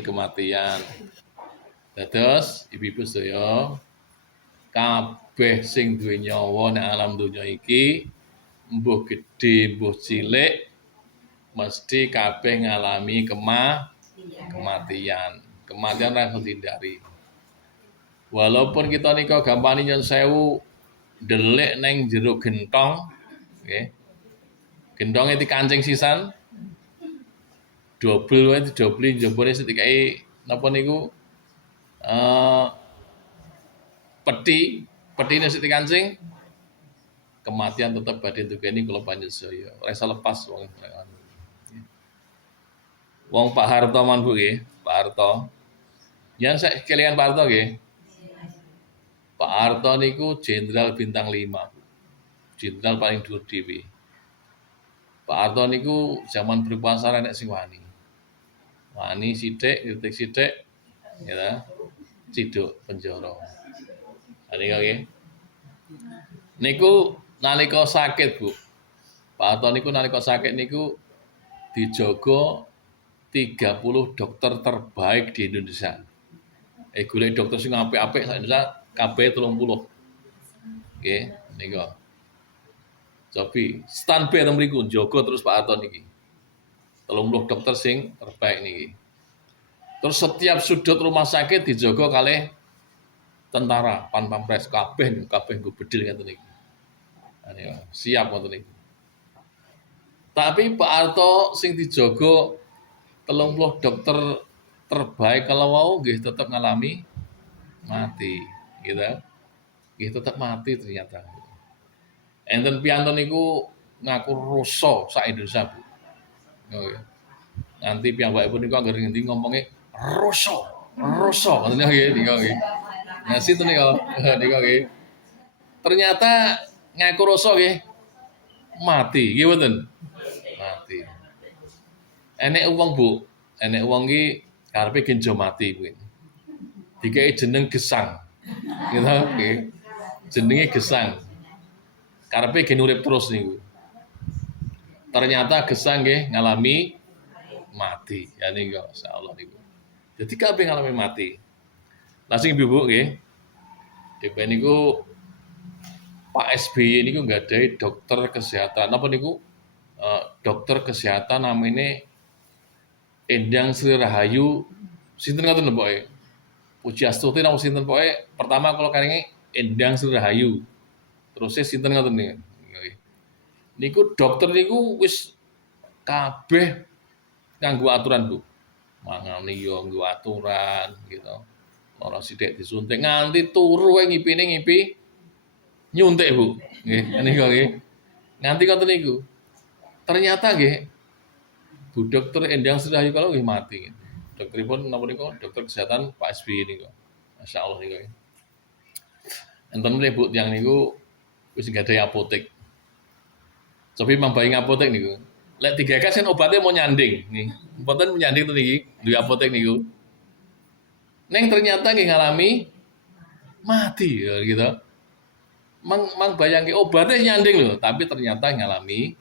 kematian. Terus ibu-ibu sedaya kabeh sing duwe nyawa ning alam donya iki mbuh gedhe mbuh cilik mesti kabeh ngalami kematian. Kematian ora iso dihindari. Walaupun kita nika gampang nyun sewu delik neng jero gentong, nggih. Gentongnya dikancing sisan, double wae didobli njabane sedikai napa niku petine sing dikancing kematian tetap badhe dugeni kula panjenengan. Ora iso lepas wong. Wong Pak Harto man Bu nggih, Pak Harto. Yang saya kalian Pak Harto nggih. Pak Harto niku jenderal bintang 5. Jenderal paling dhuwur dhewe. Pak Harto niku zaman berkuasa nek sing wani. Wani sithik, kritik sithik, ya. Ciduk penjara. Nalika nggih. Niku nalika sakit, Bu. Pak Harto niku nalika sakit niku dijogo 30 dokter terbaik di Indonesia. Golek dokter sing apik-apik sak Indonesia kabeh 30. Nggih, nika. Cobi standby teng mriku njogo terus Pak Harto niki. 30 dokter sing terbaik niki. Terus setiap sudut rumah sakit dijogo kalih tentara, Pampres kabeh nggo bedil ngeten niki. Siap ngoten niki. Tapi Pak Harto sing dijogo 30 dokter terbaik kalau mau nggih tetap ngalami mati, gitu. Nggih tetap mati ternyata. Enten piyanten niku ngaku rusa sak Indonesia, Bu. Oh, ya. Nanti piyambakipun niku anggere ngendi ngomongnya rusa, ngoten nggih nika nggih. Nah, sinten nika? Nika nggih. Ternyata ngaku rusa nggih mati, nggih mboten? Mati. Enek wong, Bu, enek wong iki karepe genjo mati kuwi. Dikei jeneng Gesang. Gitu nggih. Jenenge Gesang. Karepe gen urip terus niku. Ternyata Gesang nggih ngalami mati. Ya niku insyaallah niku. Jadi kabeh ngalami mati. Lah sing ibu nggih. DP niku Pak SBY niku nggadahi dokter kesehatan. Napa niku? Dokter kesehatan namanya Endang Sri Rahayu. Sinten ngoten lho pokoke. Pujiastuti napa sinten pokoke. Pertama kula karingi Endang Sri Rahayu. Terus sinten ngoten niku. Niku dokter niku wis kabeh nganggo aturan, Bu. Mangan yo nggo aturan gitu. Ora sithik disuntik nganti turu wae ngipine ngipi nyuntik, Bu. Nggih, niku nggih. Nganti ngoten niku. Ternyata nggih Bu Dokter Endang Sri Rahayu kalau nggih mati. Dokteripun napa niku? Dokter kesehatan Pak SBY niku. Masyaallah niku. Enten meneh Bu tiyang niku wis nggadahi apotek. Cobi mambahi apotek niku. Lek digagas kan obatnya mau nyanding nih. Mboten nyanding to niki, duwe apotek niku. Neng ternyata nggih ngalami mati ya, gitu. Mang bayangke obatnya nyanding loh, tapi ternyata ngalami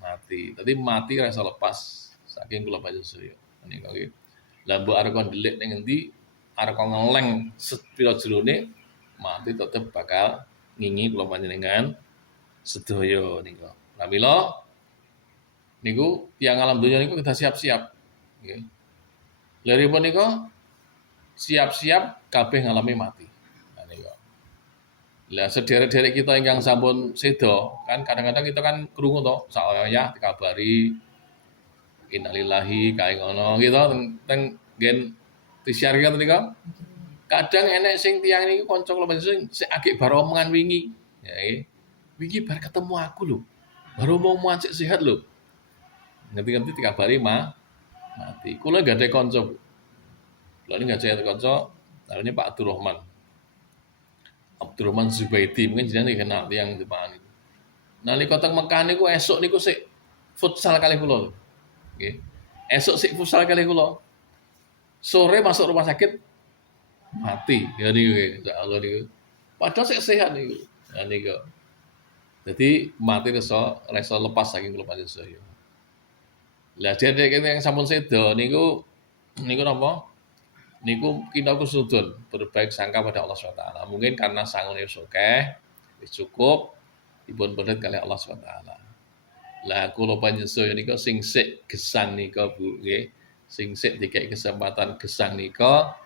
mati. Tadi mati rasa lepas saking kula panjenengan. Niku nggih. Lah mbok arep kon delik ning endi, arep kon ngeleng sepira jerone mati tetep bakal ngingi kula panjenengan sedaya niku. Lah mila niku tiyang alam donya niku kita siap-siap. Nggih. Liripun niku siap-siap kabeh ngalami mati. Nah niku. Lah sederek-derek kita ingkang sampun seda, kan kadang-kadang kita kan krungu to, saoya dikabari innalillahi kae ngono gitu teng gen disiar ngoten niku. Kadang enek sing tiyang niku kanca kula sing agek bar omongan wingi. Ya nggih. Wingi bar ketemu aku lho. Baru omongan sik sehat lho. Ngerti-ngerti dikabari mati. Kula gak ada kanca, Bu. Kula ini gak ada kanca, namanya Pak Abdurrahman. Abdurrahman Zubaidi, mungkin jenenge kenal tiyang Jepang niku. Nalika teng Mekah niku esuk niku sik futsal kali kula. Nggih. Esuk sik futsal kali kula. Sore masuk rumah sakit mati. Ya niku insyaallah niku. Padahal sik sehat niku. Ya niku. Jadi mati resa lepas saking kula panjenengan. Lah dene yang sampun seda niku niku napa? Niku kita kusudun berbaik sangka pada Allah SWT. Mungkin karena sangune wis akeh, wis cukup dipun pendet kali Allah SWT. Lah kula panjenengan nika sing sik gesang nika Bu nggih. Sing sik dikek kesempatan gesang nika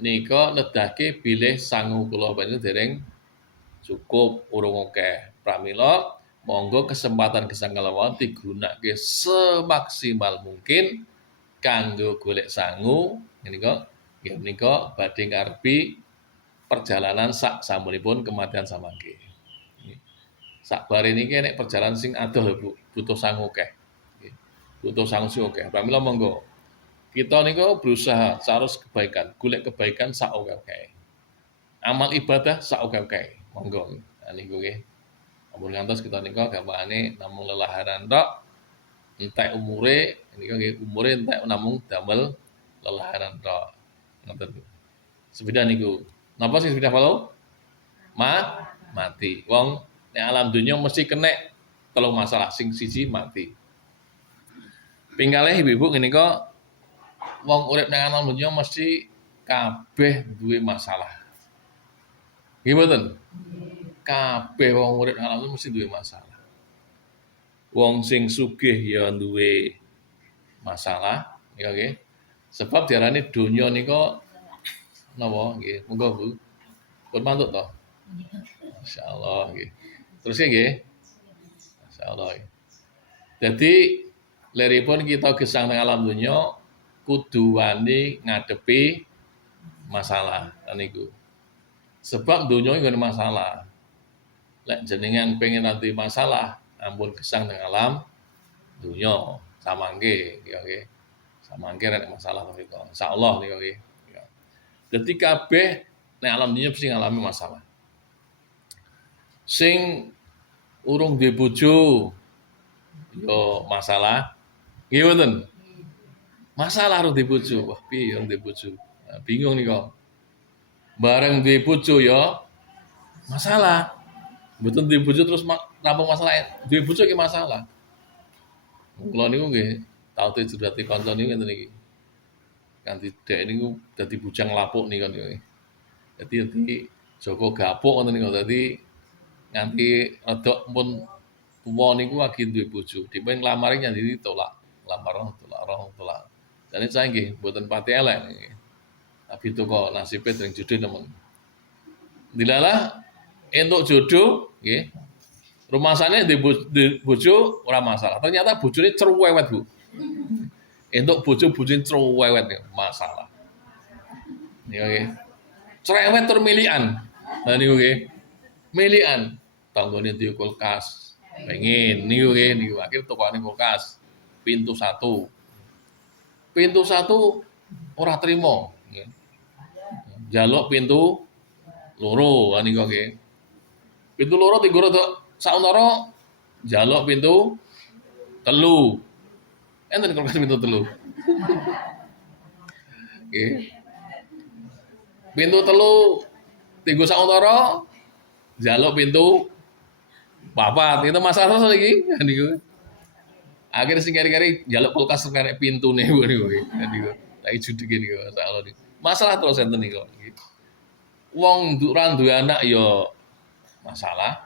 nedahke bilih sangu kula panjenengan dereng cukup urung akeh. Pramila monggo kesempatan gesang kalawon digunakake semaksimal mungkin kanggo golek sangu menika nggih menika badhe ngarepi perjalanan sak samunipun kematian samangke. Sak bare niki nek perjalanan sing adoh lho Bu, butuh sangu akeh. Butuh sangu sing akeh. Pramila monggo kita niku berusaha carus kebaikan, golek kebaikan sak akeh-akeh. Amal ibadah sak akeh-akeh. Monggo. Nah niku nggih. Ampun ngantos kita nika gampangane namung lelaharan tok entek umure nika nggih umure entek namung damel lelaharan tok. Ngoten. Sepeda niku. Napa sing sepeda follow? Mati. Wong nek alam dunya mesti kenek telung masalah sing siji mati. Pingkalih ibu-ibu ngene kok wong urip nang alam dunya mesti kabeh duwe masalah. Nggih mboten? Kabeh wong urip nang alam dunya mesti duwe masalah. Wong sing sugih ya duwe masalah, ya nggih. Sebab diarani donya nika napa nggih, monggo Bu. Pun mantuk to? Masyaallah nggih. Terus nggih. Masyaallah. Jadi leripun kita gesang nang alam dunya kudu wani ngadepi masalah niku. Sebab donya iki ngene masalah. Lek jenengan pengen nanti masalah, ampun gesang nang alam dunya samangke ya nggih. Samangke nek masalah menika. Insyaallah niku nggih. Ya. Dadi kabeh nek alam dunya mesti ngalami masalah. Sing urung duwe bojo yo masalah. Nggih mboten? Masalah urung duwe bojo. Wah, piye urung duwe bojo? Nah, bingung nika. Bareng duwe bojo ya masalah. Mboten duwe bojo terus nampung masalah. Duwe bojo ki masalah. Kula niku nggih tau dijurati kanca niku ngeten iki. Kanthi dek niku dadi bujang lapuk niku niku. Dadi Joko gapuk ngoten niku. Dadi nganti rada pun tuwa niku lagi duwe bojo. Dipun nglamari nyandi tolak. Lamar tolak. Jane saya nggih mboten pati elek nggih. Tapi itu kok nasibe dereng jodoh nemen. Dilalah entuk jodoh nggih. Rumasane di bojo ora masalah. Ternyata bojone cerewet, Bu. Entuk bojone cerewet masalah. Niku nggih. Cerewet tur milikan. Nah niku nggih. Milikan. Tanggane di kulkas. Pengen niku nggih niku akhir tokane kulkas. Pintu 1. Pintu 1 ora trimo nggih. Jaluk pintu loro niku nggih. Pintu loro tiga rada sauntara jaluk pintu telu. Enten kulkas pintu telu. Nggih. Pintu telu tiga sauntara jaluk pintu papat. Itu masalah terus iki niku. Akhirnya sing kari-kari jaluk kulkas karek pintune niku. Niku. Lagi judeg niku masalah niku. Masalah terus enten niku. Wong ora duwe anak ya masalah.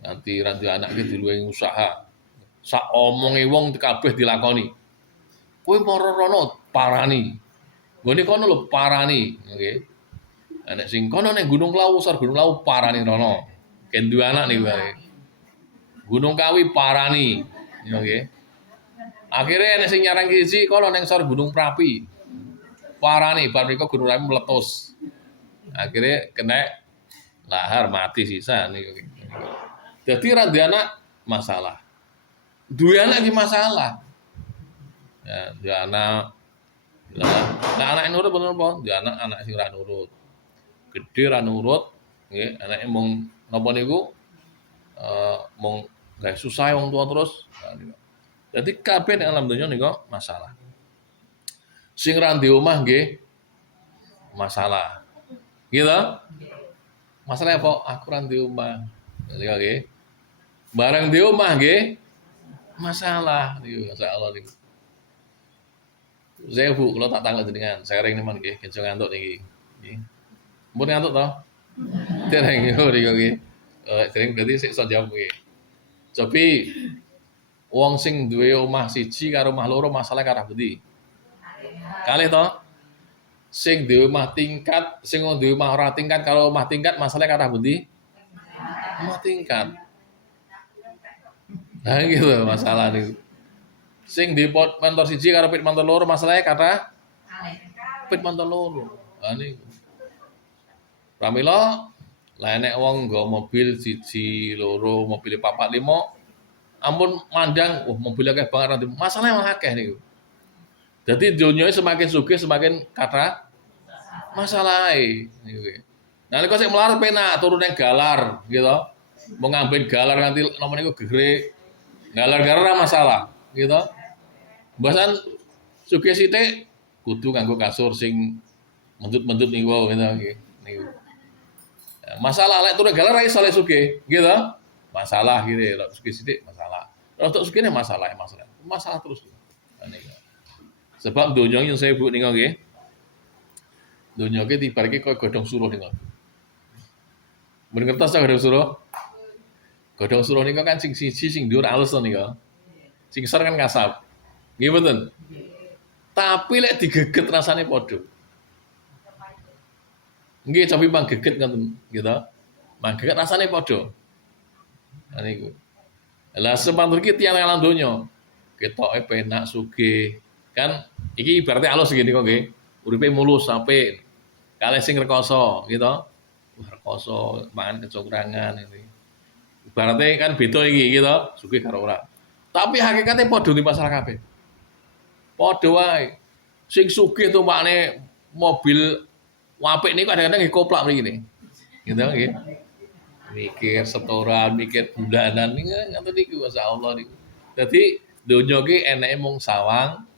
Nanti randu anak ki diluwengi usaha. Sak omonge wong kabeh dilakoni. Kowe mara rono parani. Nggone kono lho parani, nggih. Nek sing kono ning Gunung Lawu, sar Gunung Lawu parani rono. Ken duwe anak niku wae. Gunung Kawi parani, nggih. Akhirnya nek sing nyarang siji kono ning sor Gunung Prapi. Parani bar mriko Gunung Prapi meletus. Akhirnya kena lahar mati sisa niku. Jadi ra duwe anak masalah. Duwe anak iki masalah. Ya, duwe anak. Nah, anak nurut bener apa? Duwe anak sing ra nurut. Gedhe ra nurut, nggih, anake mung napa niku mung gawe susah wong tua terus. Jadi kabeh nek alam donya nika masalah. Sing ra ndek omah nggih masalah. Gitu? Masalah apa? Aku ra ndek omah. Niku nggih. Barang di omah nggih masalah niku masalah niku. Saya Bu, kalau tak tanggal jenengan, sharing nemen nggih, kejo ngantuk niki. Nggih. Mumpun ngantuk to? Dereng yo niku nggih. Dereng berarti sik iso jawab nggih. Cobi wong sing duwe omah siji karo omah loro masalah karah pundi? Kalih to? Sing duwe omah tingkat, sing duwe omah ora tingkat karo omah tingkat masalah karah pundi? Omah tingkat. Nah gitu masalah niku. Sing di montor siji karo pit montor loro masalahnya kata pit montor loro. Nah niku. Pramila lah nek wong nggo mobil siji loro, mobil papat limo, ampun mandang, wah mobil akeh banget nanti. Masalahnya malah akeh niku. Jadi dunia semakin sugih semakin kata masalah niku. Nah nek sik melarat penak turun yang galar gitu. Mau ngambil galar nanti nomor niku gegere. Galar-galar masalah gitu. Bahasan sugih sithik kudu nganggo kasur sing mentut-mentut niku gitu niku. Masalah lek turun galer ra iso lek sugih, gitu. Masalah gitu, lek sugih sithik masalah. Untuk sugih masalah. Masalah terus. Niku. Sebab donya yang saya Bu niku nggih. Donya ki dibariki koyo godhong suruh niku. Mun ngertos ta godhong suruh? Godhong suruh niku kan sing siji sing dhuwur alus to niku. Sing ngisor kan kasar. Nggih mboten? Tapi lek digeget rasane padha. Nggih, cobi mang geget ngoten, gitu. Mang geget rasane padha. Nah niku. Lah semantur ki tiyang alam donya. Ketoke penak sugih. Kan iki ibaratnya alus gini kok nggih. Uripe mulus sampai kalih sing rekoso, gitu. Wah, rekoso, mangan kecongrangan ini. Ibaratnya kan beda iki, gitu. Sugih karo ora. Tapi hakikatnya padha di masalah kabeh. Padha wae. Sing sugih tuh makne mobil apik niku kadang-kadang nggih koplak mriki. Gitu nggih. Mikir setoran, mikir bulanan ngoten niku masyaallah niku. Dadi donya ki eneke mung sawang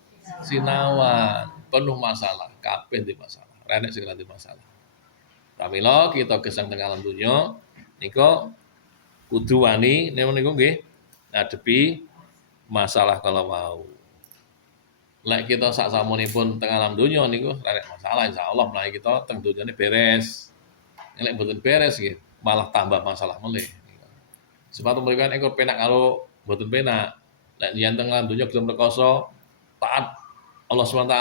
sinawan, penuh masalah, kabeh di masalah. Ra enek sing ora di masalah. Pramila kita gesang teng alam donya nika kudu wani niku nggih ngadepi masalah kalau mau. Lek kita sak samunipun teng alam donya niku ora masalah insyaallah menawi kita teng donyane beres. Lek mboten beres nggih malah tambah masalah melih. Sebab mereka ekor penak karo mboten penak. Lek yen teng alam donya gelem rekoso taat Allah SWT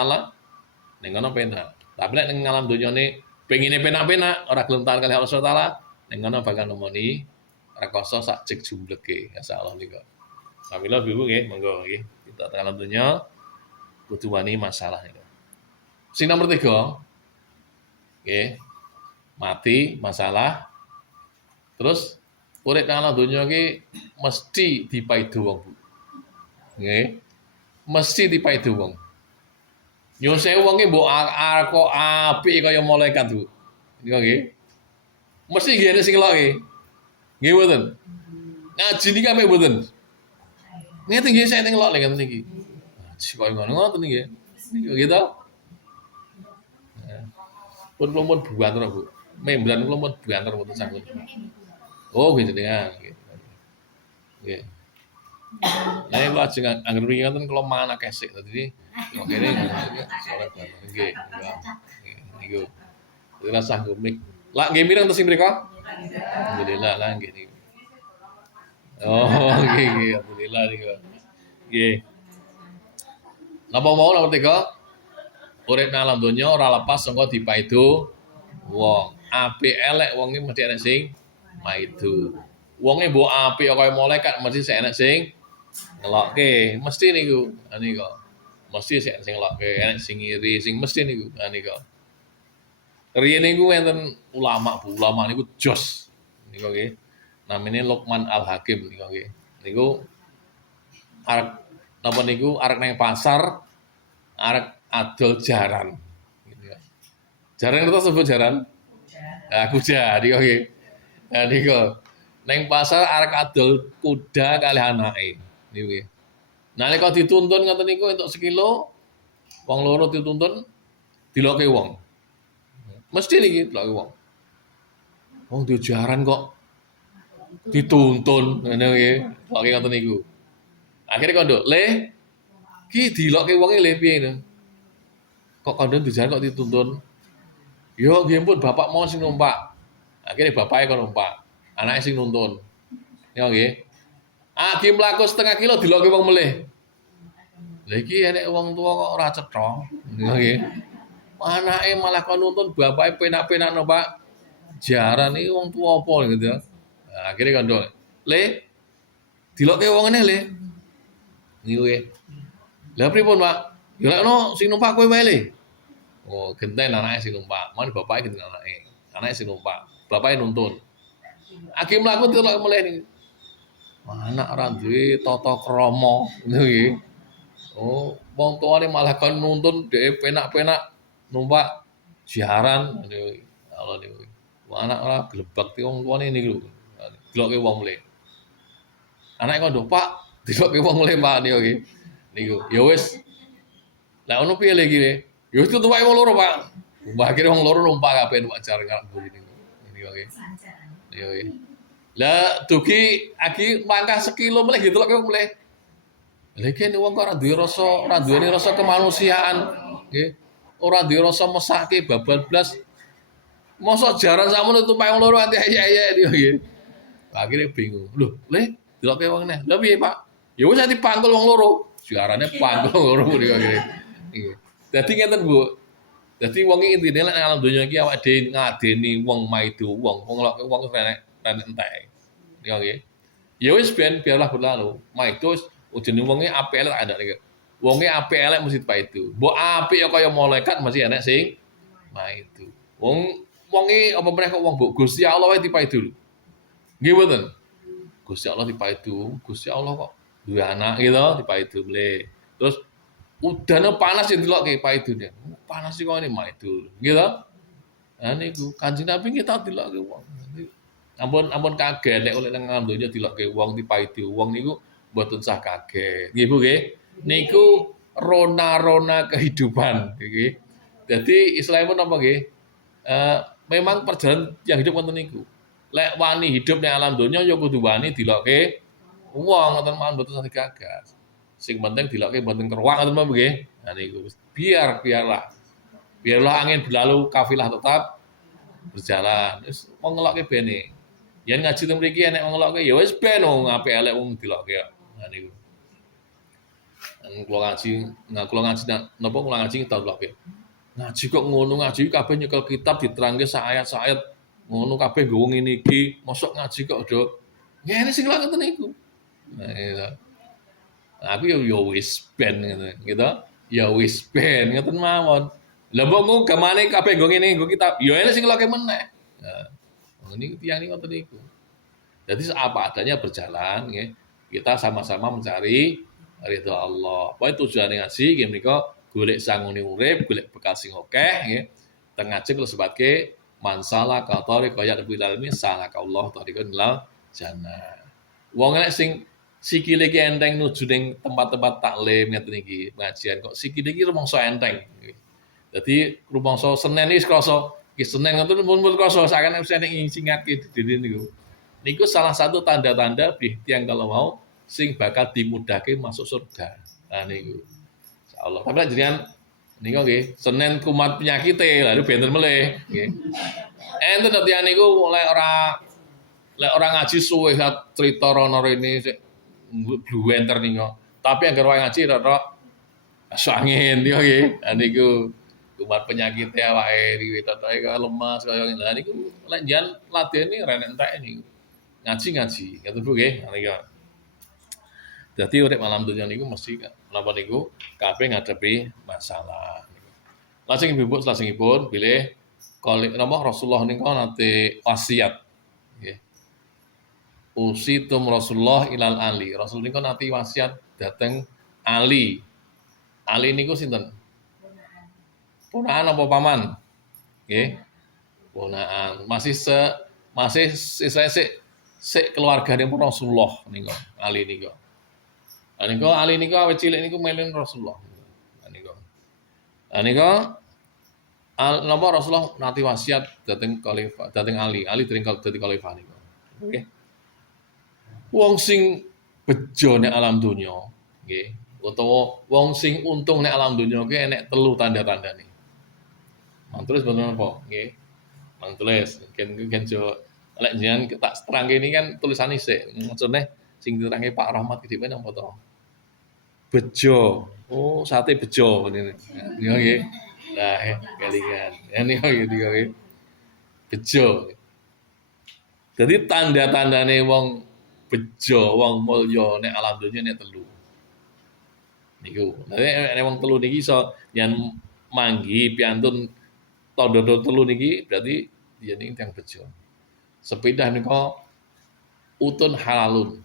ning ngono penak. Tapi lek ning alam donyane pengine penak-penak ora gelem taat kali Allah SWT ning ngono bakal nemoni rekoso sak jek jumleke insyaallah niku. Pamila Ibu nggih monggo nggih kita teng alam donya kudu wani masalah itu. Sing nomor 3, nggih, mati masalah. Terus urip nang alam donya ki mesti dipaido wong, Bu. Nggih. Mesti dipaido wong. Nyuwun sewu wong ki mbok kok apik kaya malaikat, Bu. Niku nggih. Mesti nggih sing ngeloki. Nggih mboten? Ngaji niki apik mboten? Ngeten nggih saya ngelok ngeten niki. Kaya ngono nggih. Gitu. Pun kula pun buanter, Bu. Membran kula pun buanter mboten sanggup. Oh, gitu dengan gitu. Nggih. Lah kula ajeng anggere wingi ngoten kula mangan akeh sik dadi kok kene salat banget. Nggih. Niku. Ora sanggup mik. Lah nggih mireng tesih mriko? Alhamdulillah lah nggih niku. Oh, nggih. Alhamdulillah niku. Nggih. Napa mau nomor 3? Urip nang alam donya ora lepas saka dipaido wong. Apik elek wong iki mesti enek sing maido. Wonge mbok apik kaya malaikat mesti sing enek sing ngelokke. Mesti niku. Niku. Mesti sing ngelokke, enek sing iri, sing mesti niku. Niku. Riyen niku enten ulama, Bu. Ulama niku jos. Niku nggih. Namine Luqman Al-Hakim niku nggih. Niku arek napa niku arek nang pasar arek adol jaran. Jaran itu sebut jaran? Kuda niku nggih. Nah niku nang pasar arek adol kuda kalih anake. Niku nggih. Nalika dituntun ngoten niku entuk sekilo, wong loro dituntun diloke wong. Mesti niki diloke wong. Wong jaran kok dituntun ngene nggih. Diloke ngoten niku. Akhire kok nduk, "Le, ki diloke wonge le piye?" Kok kandhane dijaran kok dituntun? Yo nggih pun bapak mau sing numpak. Akhirnya bapaknya kon numpak. Anaknya sing nuntun. Ya nggih. Agi mlaku setengah kilo dilokke wong melih. Lah iki enek wong tua kok ora cetha. Ya nggih. Anake malah kon nuntun bapake penak-penak numpak. Jaran iki wong tua apa gitu ya. Nah, akhirnya kandha. Le, dilokke wong ngene le. Niku nggih. Lah pripun, Pak? Ya lekno sing numpak kowe wae le. Oh, genten anake sing numpak. Mun bapake genten anake. Anake sing numpak. Bapake nuntun. Aki mlaku delok mulih niku. Anak ora duwe tata krama ngono nggih. Oh, wong tuane malah kon nuntun dhek penak-penak numpak jaran niku. Allah niku. Wong anak ora glebak ti wong tuane niku. Delokke wong mulih. Anake kondo, "Pak, delokke wong mulih, Pak." Niku nggih. Niku. Ya wis. Lah ono piye lagi le? Ya wis tumpake wong loro, Pak. Akhire wong loro numpak kabeh numpak jaran ngarep mburi niku. Niku nggih. Iya, iya. Lah dugi aki mangkah sekilo meleh gitu kok mulai. Lah iki wong kok ora duweni rasa kemanusiaan, nggih. Ora duwe rasa mesake babal blas. Mosok jaran sakmono tumpake wong loro ati ayek-ayek nggih. Akhire bingung. Lho, le deloke wong neh. Lah piye, Pak? Ya wis ati pangkul wong loro. Jarane pangkul wong loro niku akhire. Nggih. Dadi ngeten, Bu. Dadi wong iki intine lek alam donya iki awake dhewe ngadeni wong maido wong ngelokke wong renek entek. Ya nggih. Ya wis biarlah berlalu. Maido jenenge wonge apik elek ada niku. Wonge apik elek mesti paido. Mbok apik ya kaya malaikat mesti enek sing maido. Wonge apa meneh kok wong mbok Gusti Allah wae dipaido. Nggih mboten? Gusti Allah dipaido, Gusti Allah kok duwe anak gitu dipaido le. Terus udane panas ya delokke paidone. Panas iki kok ngene maido. Nggih to? Nah niku Kanjeng Nabi kita delokke wong. Ampun kaget nek oleh nang alam donya dilokke wong dipaidi wong niku mboten sah kaget. Nggih Bu nggih. Niku rona-rona kehidupan nggih. Dadi istilahipun napa nggih? Memang perjalanan yang hidup ngoten niku. Lek wani hidup ning alam donya ya kudu wani dilokke wong ngoten mawon mboten sah digagas. Sing penting dilokke mboten keruak ngoten mawon nggih. Nah niku biarlah angin berlalu kafilah tetap berjalan. Wis wong ngelokke bene. Yen ngaji teng mriki enek wong ngelokke ya wis ben wong apik elek wong dilokke kok. Nah niku. Kula ngaji napa kula ngaji tau delokke. Ngaji kok ngono ngaji kabeh nyekel kitab diterangke sak ayat-sak ayat. Ngono kabeh nggowo ngene iki, mosok ngaji kok do. Ngene sing lha ngoten niku. Nah, gitu. Aku ya wis ben ngono, gitu. Ya wis ben ngoten mawon. Lah mbok gamane kabeh nggo ngene nggo kitab, ya ini sing ngelokke meneh. Nah, niku tiyang niku ngoten niku. Jadi apa adanya berjalan nggih. Kita sama-sama mencari ridho Allah. Pokoke tujuane ngaji nggih menika golek sangune urip, golek bekal sing akeh nggih. Teng ngajeng lebetke mansala ka thariqa ya'bil ilmi salaka Allah thariqan ilal jannah. Wong nek sing sikile iki enteng nuju ning tempat-tempat taklim ngeten iki, pengajian kok sikile iki rumangsa enteng. Jadi rumangsa Senin iki krasa ki Senin ngoten pun krasa saken wis enek sing ngake diri niku. Niku salah satu tanda-tanda tiang kalau mau sing bakal dimudahke masuk surga. Nah niku. Insyaallah. Tapi jenengan niku nggih, Senin kumat penyakite lalu benten melih nggih. Enten tiyang niku lek ora ngaji suwe cerita rono rene sik bluwenter niku. Tapi anggere wae ngaji rada angin niku nggih. Nah niku kumat penyakit awake dhewe totoke lemas kaya ngene. Lah niku lek njen ladene renek entek niku. Ngaji ngoten Bu nggih. Niku. Dadi urip malam dunya niku mesti napa niku kabeh ngadepi masalah. Lajeng Ibu salajengipun bilih napa Rasulullah niku nate wasiat nggih. Usitum Rasulullah ilal Ali. Rasul niku nate wasiat dhateng Ali. Ali niku sinten? Ponakan apa paman? Nggih. Ponakan. Masih sik keluargane Rasulullah niku, Ali niku. Ali niku awet cilik niku melen Rasulullah. Niku. Niku napa Rasulullah nate wasiat dhateng khalifah, dhateng Ali. Ali dadi khalifah niku. Nggih. Wong sing bejo nek alam donya, nggih, utawa wong sing untung nek alam donya ki enek telu tanda-tandane. Mang tulis bener apa? Nggih. Mang tulis. Kan jo lek jenengan tak terangke ini kan tulisan isik. Maksudnya sing diterangke Pak Rahmat iki dhewe napa to? Bejo. Oh, sate bejo ngene. Iya nggih. Nah, kelingan. Ini gitu nggih. Bejo. Jadi tanda-tandane wong bejo, wong mulya nek alam donya nek telu. Niku. Nek wong telu niki iso yen manggi piantun tanda telu niki berarti yen niki tiyang bejo. Sepindah nika utun halalun.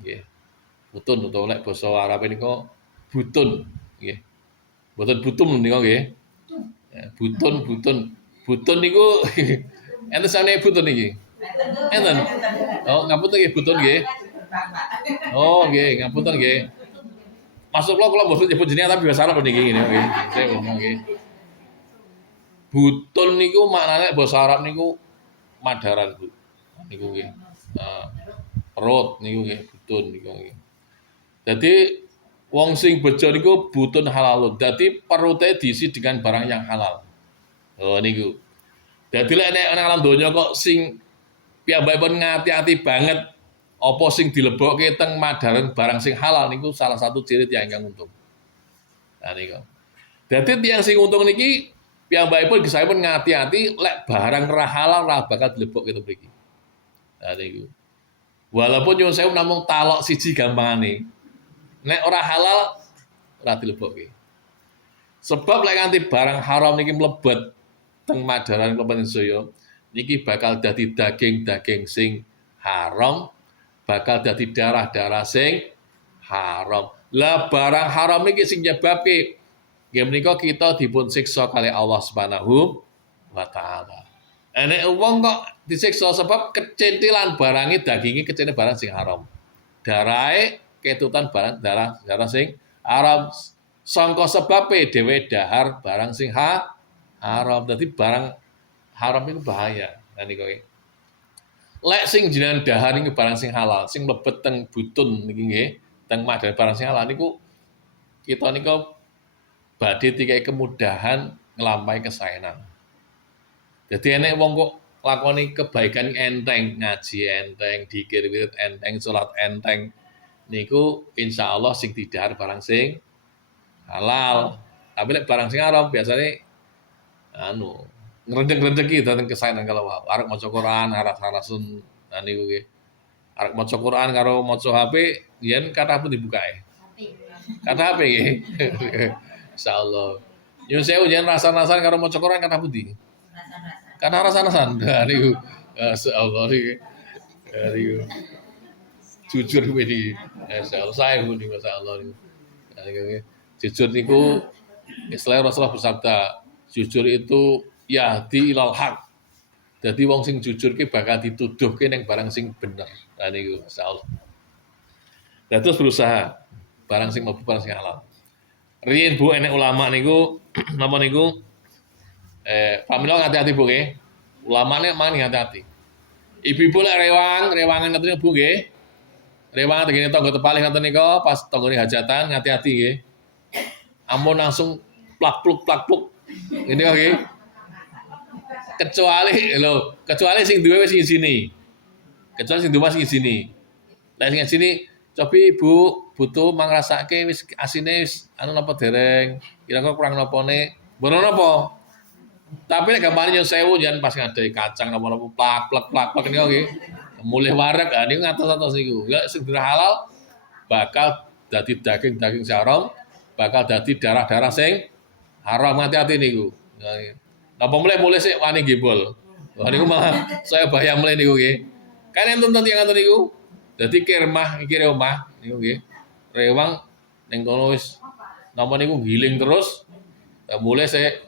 Nggih. Utun utawa lek basa Arab nika butun nggih. Mboten butum nika nggih. Butun butun. Butun niku enten sane butun niki. Enten. Oh, ngapunten nggih butun nggih. Oh, nggih, ngapunten nggih. Masuk kula mboten nyebut jenengan tapi bahasa Arab niki ngene nggih. Saya ngomong nggih. Butun niku maknane basa Arab niku madaran, Bu. Niku nggih. Perut niku nggih butun niku nggih. Dadi wong sing bejo niku butun halalun. Dadi perute diisi dengan barang yang halal. Oh niku. Dadi lek nek alam donya kok sing piyambakipun ngati-ati banget apa sing dilebokke teng madaran barang sing halal niku salah satu ciri tiyang ingkang untung. Nah niku. Dadi tiyang sing untung niki piyambakipun gesahipun ngati-ati lek barang ra halal ra bakal dilebokke teng mriki. Nah niku. Walaupun nyuwun sewu namung talok siji gampangane. Nek ora halal ora dilebokke. Sebab lek nganti barang haram niki mlebet teng madaran kula saya niki bakal dadi daging-daging sing haram, bakal dadi darah-darah sing haram. Lah barang haram niki sing nyebabke nggih menika kita dipun siksa kali Allah Subhanahu wa taala. Nek wong kok disiksa sebab kecintilan barange daginge kecene barang sing haram. Darahe ketutan barang darah sing haram. Sangka sebabe dhewe dahar barang sing haram. Dadi barang haram itu bahaya. Nah niku lek sing jenengan dahar niku barang sing halal, sing mlebet teng butun niki nggih, teng madhar barang sing halal niku kita niku badhe dikai kemudahan nglampahi kesaenan. Jadi enek wong kok lakoni kebaikan enteng, ngaji enteng, dikir wirid enteng, salat enteng. Niku insya Allah sing didahar barang sing halal. Tapi lek barang sing haram biasanya ngerendeng-rendeng dateng kesaenan kalau arek maca Quran, aras-arasun niku nggih. Arek maca Quran karo maca HP yen kathah pun dibukae. Kathah HP nggih. Insyaallah. Nyun sewu yen rasan-rasan karo maca Quran kathah pundi? Kathah rasan-rasan. Nah niku insyaallah niki. Niku. Jujur iki. Insyaallah saya pun niku insyaallah niku. Jujur niku istilah Rasulullah bersabda, jujur itu yahdi ilal haq. Jadi wong sing jujur ki bakal dituduhke ning barang sing bener. Nah niku insyaallah. Lah terus berusaha barang sing mlebu barang sing halal. Riyen Bu enek ulama niku napa niku pamila hati-hati Bu nggih. Ulamane mangan hati-hati. Ibu-ibu lek rewangan ngoten Bu nggih. Rewangan tegene tangga tepalih ngoten nika pas tanggane hajatan hati-hati nggih. Ampun langsung plak-pluk. Ini kok nggih. Kecuali sing duwe wis ngizini. Kecuali sing duwe wis ngizini. Lah sing ngizini cobi Ibu butuh mangrasake wis asine wis napa dereng, kira-kira kurang napane. Mboten napa. Tapi nek gampane nyun sewu jan pas ngadai kacang napa-napa plak niku nggih. Mulih wareg niku ngatos-atos niku. Ya sing halal bakal dadi daging-daging haram, bakal dadi darah-darah sing haram. Hati-hati niku. Napa mulai sik wani gembol. Wah niku malah saya bayang mulai niku nggih. Kan enten tiyang ngoten niku. Dadi iki omah niku nggih. Rewang ning kono wis napa niku giling terus mulai sik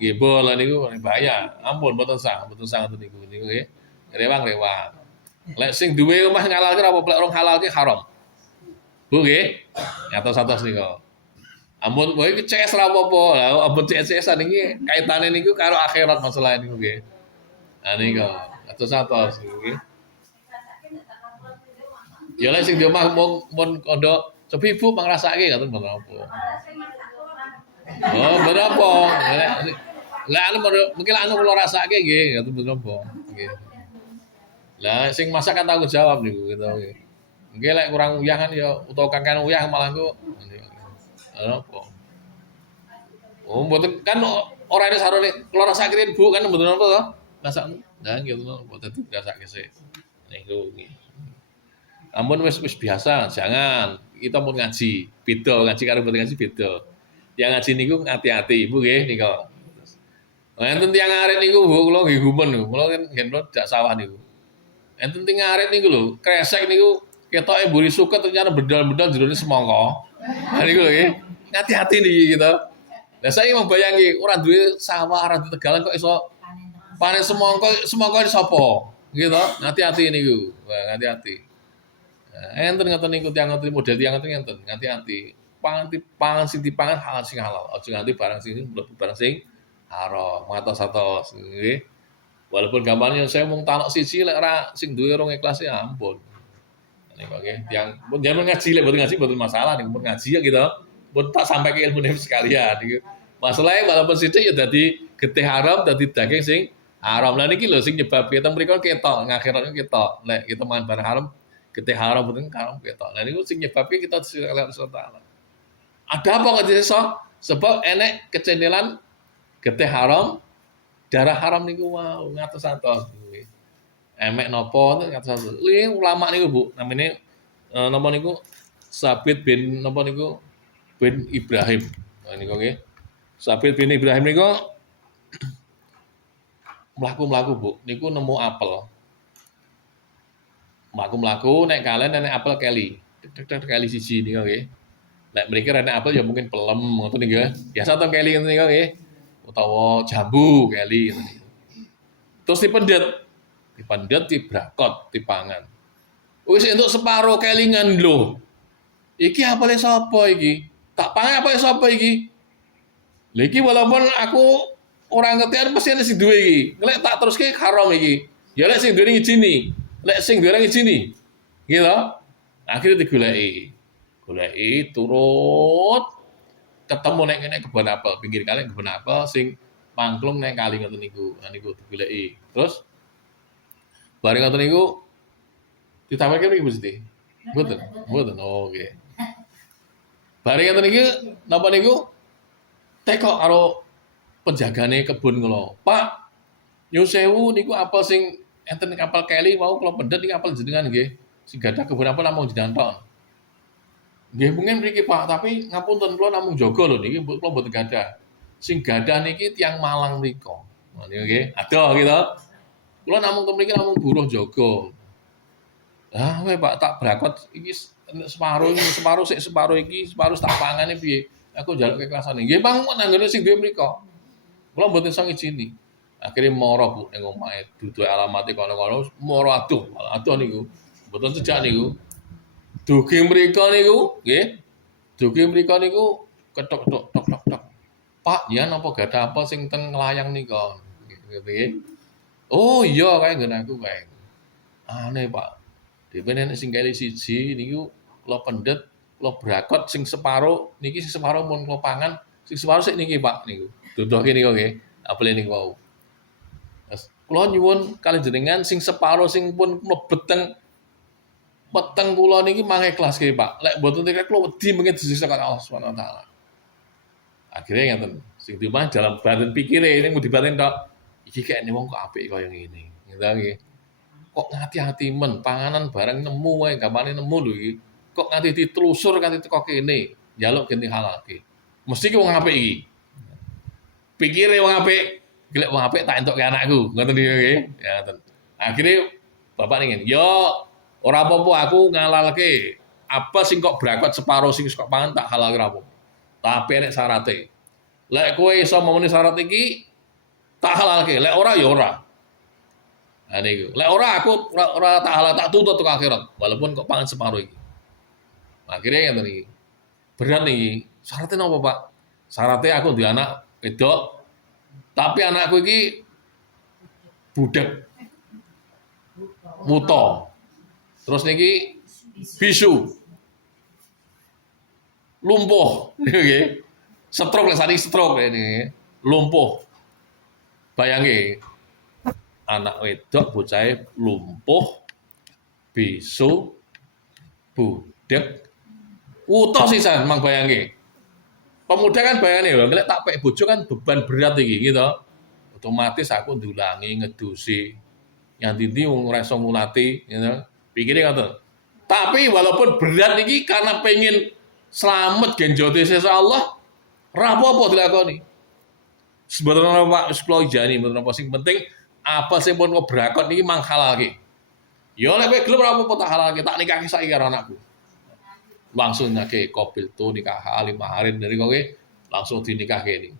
gembol niku bahaya. Ampun mboten sah ngoten niku nggih. Rewang. Lek sing duwe omah ngalalke apa lek orang halalke haram. Bu nggih. Atos-atos niku. Ampun kowe iki CS ra apa-apa. Lah ampun CS-an iki kaitane niku karo akhirat masalah niku nggih. Nah niku atos-atos nggih. Ya lek sing di omah mun kondo cobi Ibu mangrasake ngoten mboten apa. Oh, berapa? Lah anu mungkin anu kula rasake nggih ngoten menapa. Nggih. Lah sing masak kan tanggung jawab niku gitu. Nggih lek kurang uyah kan ya utawa kakean uyah malah engko apa. Oh mboten kan ora ada sarone kula rasake Bu kan mboten napa to. Masak nah gitu kok dadi rasake sik. Niku nggih. Ampun wis biasa, jangan. Kita pun ngaji, beda ngaji karo mboten ngaji beda. Yang ngaji niku hati-hati, Ibu nggih nika. Enten tiyang arit niku Bu, kula nggih gumen niku. Kula kan ngen dak sawah niku. Enten tiyang arit niku lho, kresek niku ketoke mburi suket ternyata bedal-bedal jerone semangka. Nah niku lho nggih. Hati-hati niki gitu. Lah saya mau bayangi ora duwe sawah, ora duwe tegalan kok iso panen semangka ini sapa? Gitu. Hati-hati niku. Wah, hati-hati. Enten ngoten niku tiyang ngoten model tiyang ngoten ngenten, hati-hati. Pangan sing dipangan halal sing halal. Aja nganti barang sing mlebu barang sing haram. Matos-atos nggih. Walaupun gambarnya saya mung talok siji lek ora sing duwe rong ikhlas ya ampun. Niku nggih tiyang pun jangan ngaji lek mboten ngaji mboten masalah niku pun ngaji ya gitu. Pun tak sampai ke ilmu sekalian niku. Masalahnya walaupun sithik ya dadi getih haram, dadi daging sing haram. Lah niki lho sing nyebabke teng mriku ketok, ngakhiratnya ketok. Lek kita mangan barang haram getih haram mboten haram ketok. Lah niku sing nyebabke kita diselamat Allah Taala. Ada apa kok iso? Sebab enek kecendelan getih haram, darah haram niku wow ngatos-atos. Emek nopo ngatos-atos. Ini ulama niku Bu, namanya napa niku Sabit bin napa niku bin Ibrahim. Nah niku nggih. Sabit bin Ibrahim niku mlaku-mlaku Bu, niku nemu apel. Mlaku-mlaku nek kalen nek apel keli. Tek keli siji niku nggih. Nek mriki rene apel ya mungkin pelem ngoten niku. Biasa to keli ngoten niku nggih. Utawa jambu keli ngoten niku. Terus dipendet dibrakot dipangan. Wis entuk separo kelingan lho. Iki apele sapa iki? Tak pangan apele sapa iki? Lha iki walaupun aku ora ngerti mesti ana sing duwe iki. Lek tak teruske haram iki. Ya lek sing duwe ngijini. Lek sing duwe ngijini. Gitu. Akhirnya digoleki. Goleki turut ketemu nek kene kebon apel, pinggir kali kebon apel sing mangklung nek kali ngoten niku. Nah niku digoleki. Terus bareng ngoten niku ditawarke mriki Gusti. Mboten. Mboten. Oh, oke. Bareng ngoten niku napa niku tekok karo penjagane kebun kula. Pak, nyuwun sewu niku apel sing enten apel keli wau kula pendet iki apel jenengan nggih. Sing gadah kebun apel namung jenengan. Nggih mungkin mriki Pak, tapi ngapunten kula namung jaga lho niki kula mboten gadah. Sing gadah niki tiyang Malang mriko. Nah niku nggih, adoh gitu. Kula namung mriki namung buruh jaga. Ah, kowe Pak tak brakot iki separo sik separo iki, separo tak pangane piye? Aku njaluk keklasane. Nggih, Bang, nanggone sing duwe mriko. Kula mboten iso ngijini. Akhire mara Bu ning omahe, duduhe alamate kono-kono, mara adoh niku. Mboten sejak niku. Dugi mriko niku, nggih. Dugi mriko niku ketok tok tok tok tok. Pak, ya napa gadah apa sing teng nglayang nika? Nggih. Oh iya kae nggon aku kae. Aneh Pak. Dhewe nek sing kali siji niku kula pendet, kula brakot sing separo niki sing separo mun kula pangan, sing separo sik niki Pak niku. Duduhke niku nggih. Apel niku wau. Terus kula nyuwun kali jenengan sing separo sing pun mlebet teng peteng kula niki mangiklaske Pak. Lek mboten ikhlas kula wedi mengke disiksa karo Allah Subhanahu wa taala. Akhirnya ngeten, sing diomah dalam batin pikire ning mudi batin tok. Iki kayakne wong kok apik kaya ngene. Gitu nggih. Kok ngati-hati men panganan barang nemu wae gampane nemu lho iki. Kok nganti ditelusur nganti teko kene, njaluk genti halalke. Mesti ki wong apik iki. Pikire wong apik, golek wong apik tak entukke anakku, ngoten iki nggih. Ya ngoten. Akhire bapak ningen, "Yo, ora apa-apa aku ngalalke. Apa sing kok brakot separo sing kok pangan tak halalke ora apa-apa. Tapi nek syarate. Lek kowe iso memenuhi syarat iki tak halalke, lek ora ya ora." Nah niku. Lek ora aku ora tak halal tak tuntut ke akhirat walaupun kok pangan separuh iki. Akhirnya ngeten iki. Berat nih. Syaratnya apa, Pak? Syaratnya aku duwe anak wedok. Tapi anakku iki budak. Wuto. Terus niki bisu. Lumpuh nggih. Stroke lek sani stroke ini. Lumpuh. Bayangke anak wedok bocahe lumpuh, bisu, budek, utuh sisan mang bayangke. Pemuda kan bayangke lho, nek tak pek bojo kan beban berat iki gitu. Otomatis aku ndulangi, ngedusi. Yang dindi wong ora iso ngulati, gitu. Pikire ngoten. Tapi walaupun berat iki karena pengen selamat genjote sesa Allah, ora apa-apa dilakoni. Sebenarnya Pak wis kula ijani, mboten apa sing penting apa sing pun ngobrakon iki mang halalke. Ya lek kowe gelem ora apa-apa tak halalke, tak nikahke saiki karo anakku. Langsung nyake kopil tuh nikah alim maharin dari kowe langsung dinikahke ini.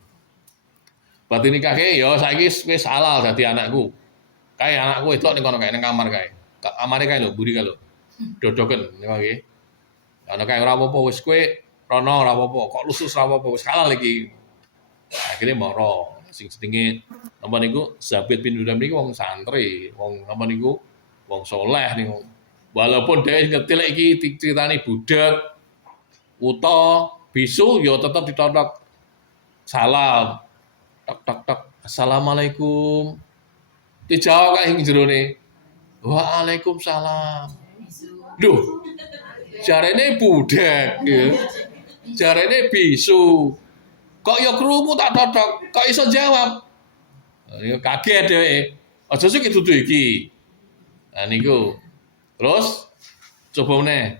Berarti nikahke ya saiki wis halal dadi anakku. Kae anakku itu ning kono kae ning kamar kae. Kamare kae lho, buri kae lho. Dodoken niku nggih. Ana kae ora apa-apa wis kowe rono ora apa-apa, kok lusus ora apa-apa wis halal iki. Akhirnya moro sing jenenge napa niku Zabid bin Udaim niku wong santri, wong napa niku wong soleh niku. Walaupun dia ngerti lek iki diceritani budak uta bisu ya tetep ditotok salam. Tak tak tak assalamualaikum. Dijawab kayak ing jerone. Waalaikumsalam. Duh. Jarene budak ya. Jarene bisu. Kok ya krungu tak totok, kok iso jawab? Ya kaget dhewe. Aja sik dudu iki. Nah niku. Terus coba meneh.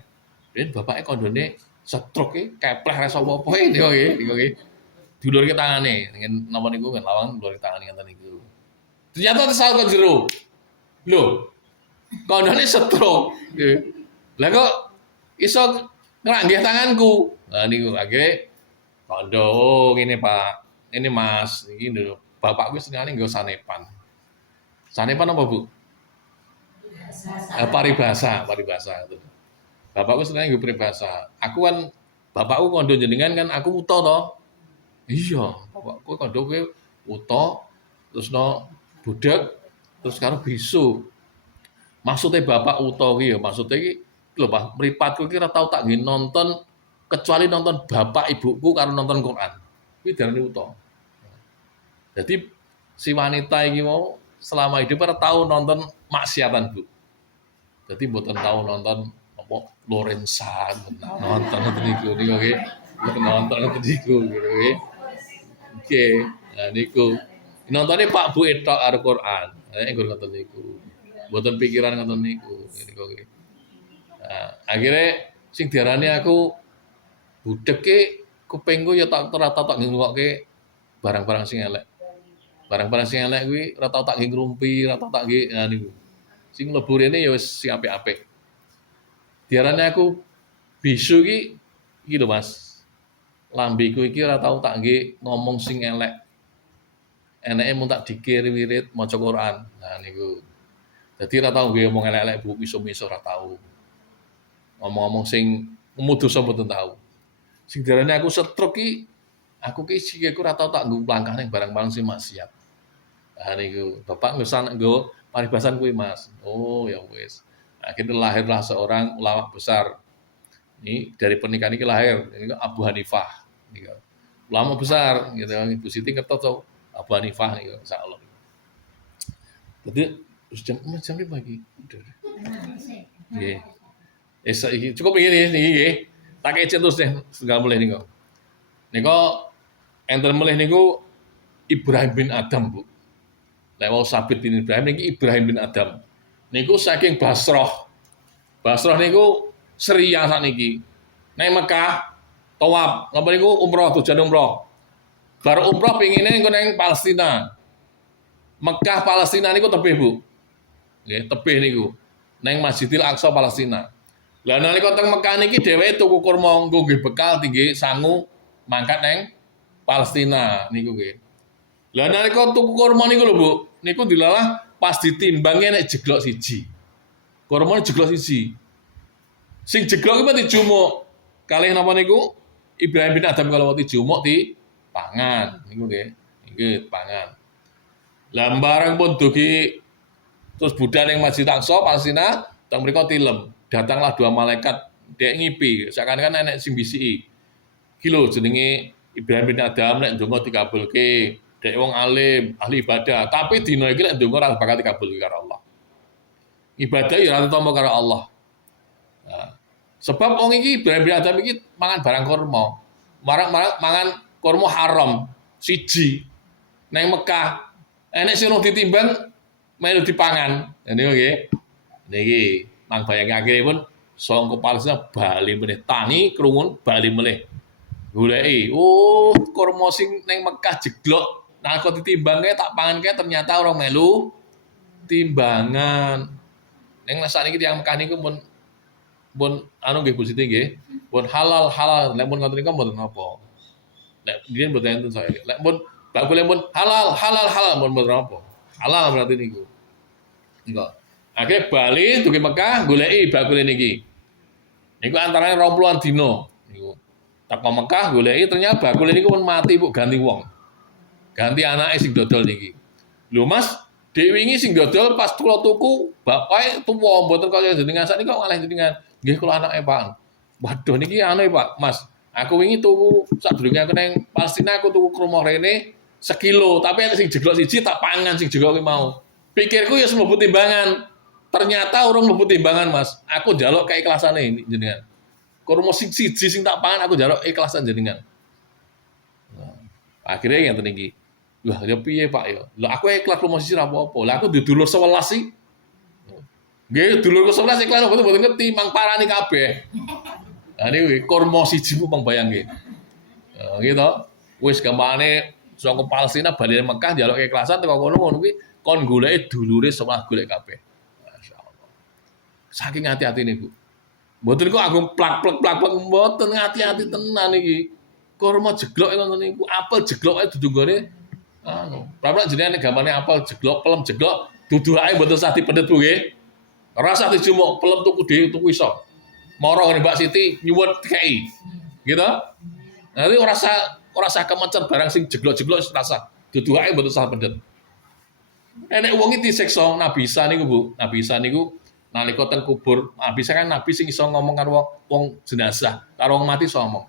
Ben bapake kondone stroke kepleh ra iso apa-apa niku nggih. Dulurke tangane, ngen napa niku kan lawang dulurke tangane ngeten niku. Ternyata kesal kok jero. Lho, kondone stroke. Lah kok iso ngranggih tanganku. Nah niku akhirnya kondo, oh ngene Pak, ini Mas, ini lho, bapakku senengane nggo sanepan. Sanepan apa Bu? Paribasa. Bapakku senengane nggo paribasa. Aku kan, bapakku kondo jenengan kan aku uta to. Iya, bapakku kondo kowe uta, terus no budak, terus karo bisu. Maksudnya bapak uta ki ya, maksudnya ki lho Pak, mripatku ki ora tau tak nggih nonton kecuali nonton bapak ibuku karo nonton Quran. Kuwi darane uta. Jadi si wanita iki mau selama hidup ora tau nonton maksiatan, Bu. Jadi mboten tau nonton apa Lorenza, nonton niku nggih. Mboten nonton niku gitu nggih. Oke, nah niku nontone Pak Bu etok karo Quran. Nggon ngoten niku. Mboten pikiran ngoten niku nggih. Nah, akhirnya sing diarani aku budeke kupingku ya tak ora tau tak ngrungokke barang-barang sing elek. Barang-barang sing elek kuwi ora tau tak ngrumpi, ora tau tak nggih niku. Sing mlebu rene ya wis sing apik-apik. Diarani aku bisu iki lho Mas. Lambeku iki ora tau tak nggih ngomong sing elek. Eneke mung tak dikir wirid maca Quran. Nah niku. Dadi ora tau nggih ngomong elek-elek Bu, miso-miso ora tau. Ngomong-ngomong sing mudosa mboten tau. Sing diarani aku stroke ki aku ki sikilku ora tau tak nggo langkah ning barang-barang sing maksiat. Nah niku, Bapak nggo paribasan kuwi Mas. Oh ya wis. Akhirnya lahirlah seorang ulama besar. Ini dari pernikahan ini lahir ini Abu Hanifah. Ini ulama besar gitu. Ibu Siti ngertos tuh Abu Hanifah nih insyaallah. Jadi jam 5 pagi. Nggih. Cukup ini nggih. Tak kece terus deh, segala mulai niku. Niku enten mulai niku Ibrahim bin Adam, Bu. Lek wau Sabit bin Ibrahim niki Ibrahim bin Adam. Niku saking Basrah. Basrah niku Syria sakniki. Nang Mekah tawaf, ngapa niku umroh tujuan umroh. Bar umroh pengine niku nang Palestina. Mekah Palestina niku tebih, Bu. Nggih, tebih niku. Nang Masjidil Aqsa Palestina. Lah nalika teng Mekah niki dheweke tuku kurma nggo nggih bekal tinggi sangu mangkat nang Palestina niku nggih. Lah nalika tuku kurma niku lho, Bu, niku dilalah pas ditimbangnya nek jeglok siji. Kurma jeglok siji. Sing jeglok iki dijumuk. Kalih napa niku? Ibrahim bin Adam kalau dijumuk di pangan niku nggih. Nggih, pangan. Lah barang pun dugi terus budal yang Masjid Aqsa Palestina, teng mriku tilem. Datanglah dua malaikat dek ngipi, seakan-akan enek sing bisiki. Ki lho jenenge Ibrahim bin Adam nek ndonga dikabulke. Dek wong alim, ahli ibadah, tapi dina iki lek ndonga ora bakal dikabul karo Allah. Ibadah ya ora ditampa karo Allah. Nah, sebab wong iki Bani Adam iki mangan barang kurma. Marang mangan kurma haram siji nang Mekah. Enek sing ditimbang melu dipangan. Niku nggih. Niki nang bayange akhiripun saka Palestina bali meneh tangi krungun bali meneh. Goleki, oh kurma sing nang Mekah jeglok. Nah kok ditimbangke tak pangan kae ternyata orang melu timbangan. Neng sakniki tiyang Mekah niku pun anu nggih Bu Siti nggih. Pun halal. Nek pun ngoten niku mboten napa. Nek biyen mboten enten saya. Nek pun bakule pun halal pun mboten napa. Halal berarti niku. Niku. Akhirnya bali dugi Mekah goleki bakule niki. Niku antarane 20-an dina niku. Teko Mekah goleki ternyata bakule niku pun mati Bu ganti wong. Ganti anake sing dodol niki. Lho Mas, dek wingi sing dodol pas kula tuku, bapake tuwa mboten kaya jenengan sakniki kok ngalah jenengan. Nggih kula anake Pak. Waduh niki anu Pak, Mas. Aku wingi tuku sadurunge aku nang Palestina aku tuku krumah rene sekilo, tapi ada sing jeglok siji tak pangan sing jeglok ki mau. Pikirku ya mlebu timbangan. Ternyata urung mlebu timbangan, Mas. Aku njaluk keiklasane jenengan. Krumah sing siji sing tak pangan aku njaluk ikhlasan jenengan. Nah, akhirnya ngeten iki. Lah ya piye Pak ya? Lah aku ikhlas promosi ra apa-apa. Lah aku dulur 11 sih. Nggih, dulurku 11 ikhlas mboten ngerti, mang parani kabeh. Lah niku kurma siji ku mang bayangke. Gitu. Wis gampangane saka Palestina bali Mekah njaluk ikhlasan teko kono ngono kuwi kon goleki dulure 11 golek kabeh. Masyaallah. Saking hati-atine Bu. Mboten kok aku plak-plek mboten hati-hati tenan iki. Kurma jeglok ngoten niku, apel jeglok ae dudu gone anu, pramila jenengan gambarne apel jeglok, pelem jeglok, dudu ae mboten usah dipendet Bu nggih. Ora usah dijumuk, pelem tuku dhewe tuku iso. Moro ngene Mbak Siti nyuwun KI. Gitu. Nanti ora usah kemencet barang sing jeglok-jeglok rasa. Dudu ae mboten usah pendet. Enek wong iki disiksa Nabi Isa niku Bu. Nabi Isa niku nalika teng kubur, Nabi Isa kan nabi sing iso ngomong karo wong jenazah, karo wong mati iso ngomong.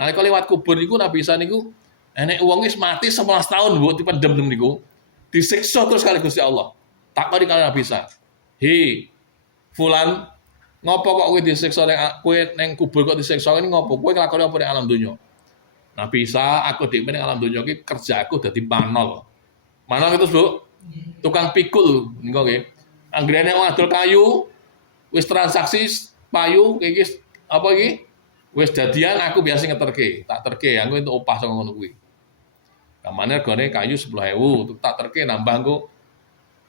Nalika liwat kubur niku Nabi Isa niku enek wong wis mati 11 tahun Bu dipendem niku. Disiksa terus kali Gusti Allah. Takoni kali Nabi Isa. "Hi, fulan, ngopo kok kowe disiksa kowe ning kubur kok disiksa ini ngopo? Kowe nglakoni apa ning alam donya?" Nabi Isa, "Aku dhewe ning alam donya iki kerja aku dadi manol." Manol itu Bu, tukang pikul niku nggih. Anggrene wong adol kayu, wis transaksi payu iki apa iki? Wis dadian aku biasa ngeterke, tak terke aku entuk opah saka ngono kuwi. Kamane regane kayu 10.000, tak terke nambah engko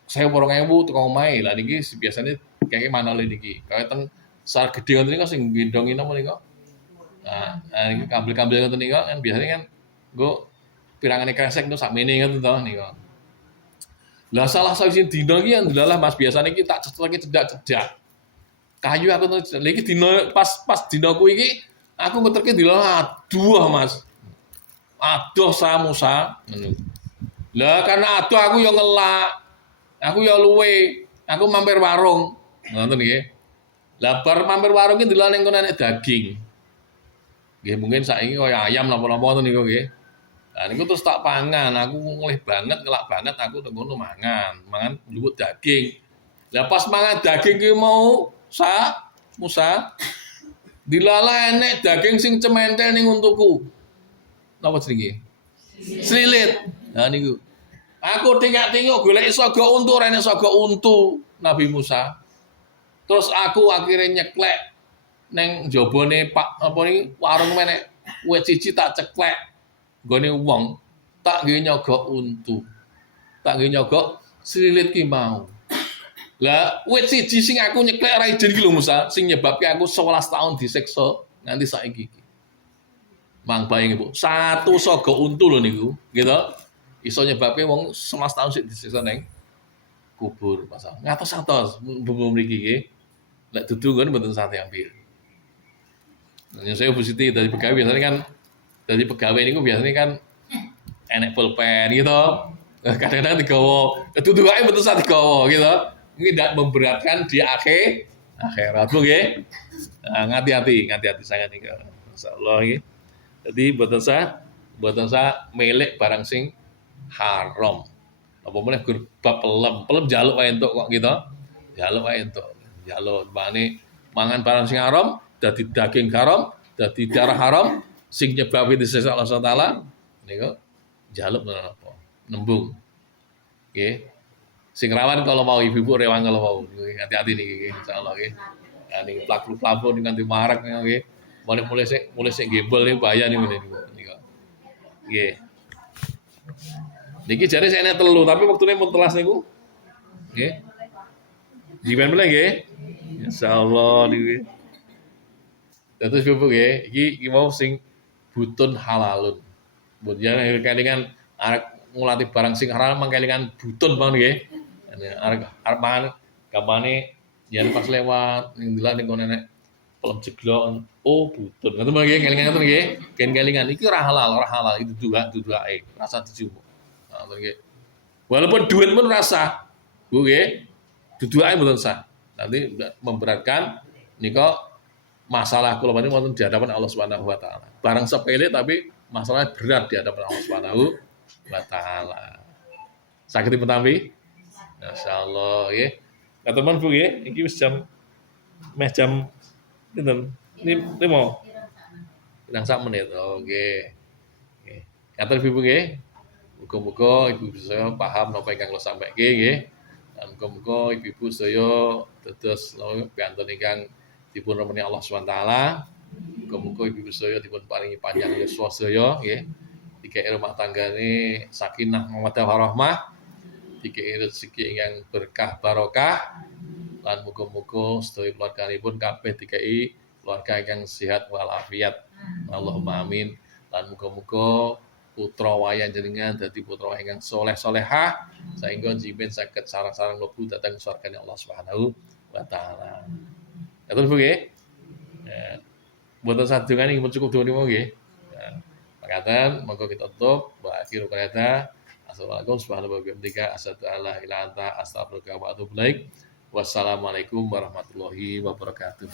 1.000 tukang omahe. Lah niki biasane kayake manole niki. Kaya teng sar gedhe ngoten niku sing gendongi napa niku. Nah, niki kabel-kabel ngoten niku kan biasane kan nggo pirangane kresek itu sakmene ngoten to niku. Lah salah siji dina iki ndalah Mas biasane iki tak cetleke cedak-cedak. Kayu aku iki dina pas dina kuwi iki aku ngeterke dilah aduh Mas. Aduh samusa. Lah karena aduh aku yo ngelak. Aku yo luwe. Aku mampir warung. Ngoten nggih. Lah bar mampir warung iki ndelok ning kono enek daging. Nggih mungkin saiki kaya ayam napa-napa ngoten niku nggih. Nah niku terus tak pangan. Aku ngelih banget, ngelak banget aku teng kono mangan njupuk daging. Lah pas mangan daging ki mau Musa dilala enek daging sing cementel ning untuku. Napa jenenge? Slilit. Nah niku. Aku tingak-tinguk golek sogo untu rene sogo untu Nabi Musa. Terus aku akhirnya nyeklek neng jabone Pak apa niki warung menek wit siji tak ceklek gone wong tak nggih nyogok untu. Tak nggih nyogok slilit ki mau. Lah wit siji sing aku nyeklek ra ijen ki lho Musa sing nyebabke aku 11 tahun disiksa nganti saiki iki. Mang bayang Bu, satu sogo untu lho niku, gitu. Iso nyebabke wong 11 tahun sik disiksa ning kubur pasal. Ngatos-atos bumbu mriki nggih. Lek dudu ngono mboten sate ambil. Nah, saya Bu Siti dari pegawai biasanya kan dari pegawai niku biasanya kan enek pulpen gitu. Kadang-kadang digawa, dudu wae mboten sate digawa gitu. Ini tidak memberatkan di akhirat Bu nggih. Nah, hati-hati sangat niku. Insyaallah nggih. Jadi buatan saya milik barang sing haram. Apa meneh gur bab pelem. Pelem njaluk wae entuk kok gitu. Njaluk wae entuk. Njaluk bane mangan barang sing haram, dadi daging haram, dadi darah haram, sing nyebabi disesat Allah Subhanahu wa taala niku njaluk menapa? Nembung. Nggih. Sing rawan kalau mau ibu-ibu rewang kalau mau. Hati-hati niki insyaallah nggih. Nah niki plafon nganti marak nggih. Mulai sik gembel niku bahaya niku niku. Nggih. Niki jare saya telu tapi waktune mun telas niku nggih. Jiban meneh nggih. Insyaallah niki. Terus ibu nggih, iki mau sing butun halalun. Mun jane kelingan arek ngulati barang sing haram mangkelingan butun banget nggih. Arep mangan gampane yen pas lewat ning dalan ning kono nek pelem jeglok oh butun. Ngoten nggih kelingan ngoten nggih. Kelingan iki ora halal itu duduake rasa dijumuk. Nah, ngoten nggih. Walaupun duit pun rasa. Bu nggih. Duduake mboten sah. Nanti memberatkan nika masalah kula panjenengan wonten di hadapan Allah Subhanahu wa taala. Barang sepele tapi masalahnya berat di hadapan Allah Subhanahu wa taala. Saged dipun tampi? Masyaallah nggih. Katemen Bu nggih, iki wis jam pinten? 5. Pirang sak menit. Oke. Nggih. Katen Bu nggih. Muga-muga ibu saya paham napa ingkang kula sampaikan nggih. Dan muga-muga ibu-ibu sedaya dados piantun ingkang dipun remeni Allah Subhanahu wa taala. Muga-muga ibu-ibu sedaya dipun paringi panjang yuswa sedaya nggih. Dikei rumah tanggane sakinah mawaddah warahmah. Dikei rezeki ingkang berkah barokah. Lan muga-muga sedaya keluarganipun kabeh dikei keluarga ingkang sehat walafiat. Allahumma amin. Lan muga-muga putra wayang jenengan dadi putra ingkang soleh solehah sehingga jiben saged sareng-sareng mlebu dhateng surgane Allah Subhanahu wa taala. Katen Bu nggih. Ya. Mboten sadongan ingin cukup dene nggih. Ya. Makaten monggo kita tutup wa akhiru qanata. Assalamualaikum subhanallahi wa bihamdika asyhadu an la ilaha illa anta astaghfiruka wa atubu ilaik. Wassalamualaikum warahmatullahi wabarakatuh.